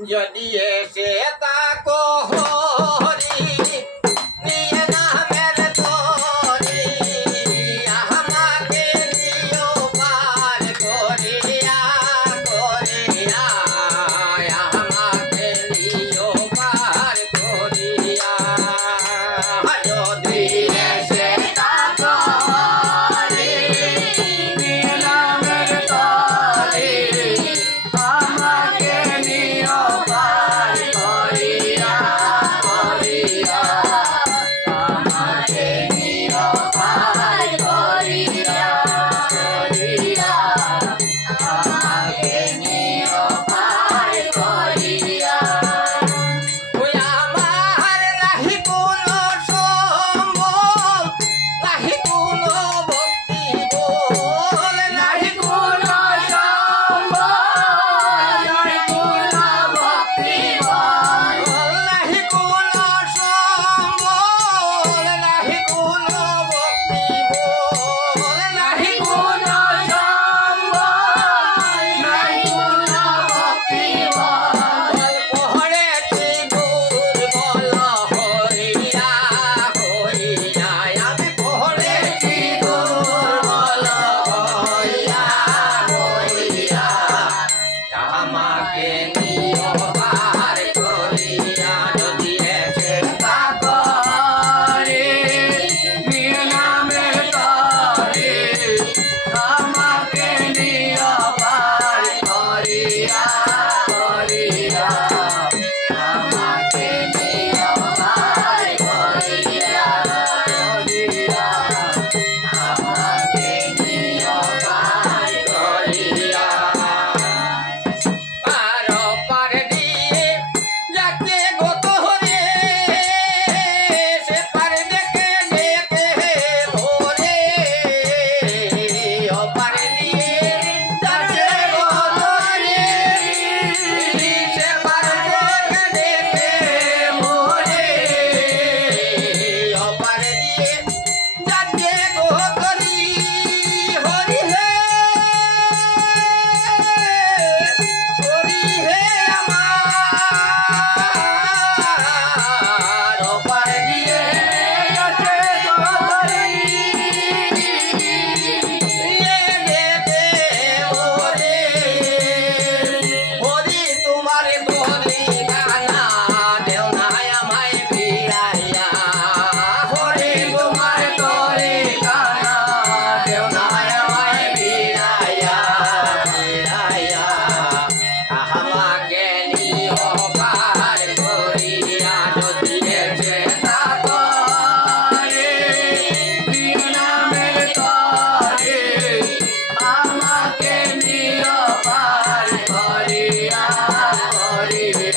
যদি এসে তাকো হরি নিয়ে নামের তরি আমাকে নিও পার করিয়া করিয়া আমাকে নিও পার করিয়া যদি এসে তাকো হরি নিয়ে নামের তরি আমাকে নিও পার করিয়া করিয়া আমাকে নিও পার করিয়া করিয়া আমাকে নিও পার করিয়া ওই আমার নাহি কোনো সম্বল নাহি কোনো ভক্তি বল নাহি কোনো সম্বল নাহি কোনো ভক্তি বল নাহি কোনো সম্বল নাহি কোনো ভক্তি বল নাহি কোনো সম্বল নাহি কোনো ভক্তি বল পড়েছি দুর্বল হইয়া হইয়া আমি পড়েছি দুর্বল হইয়া হইয়া আমাকে নিও পার করিয়া যদি এসে তাকো হরি নিয়ে নামের তরি আমাকে নিও পার করিয়া করিয়া আমাকে নিও পার করিয়া করিয়া আমাকে নিও পার করিয়া পারো পার দিয়ে যাকে গত হরে সে পার দেখে দেখে ভরে ও পার দিয়ে যাকে গত হরে সে পার দেখে দেখে ভরে ও পার দিয়ে যাকে গত হরি হরি হে আমার ওপার দিয়ে যাচ্ছে গহরি যেতে ওরে হরি তোমার দরি গানা দেও না আমায় ফিরাইয়া হরি তোমার দরি গানা দেও না আমায় ফিরাইয়া ফিরাইয়া আমাকে নিও পার করিয়া যদি এসে তাকো হরি নিয়ে নামের তরি আমাকে নিও পার করিয়া করিয়া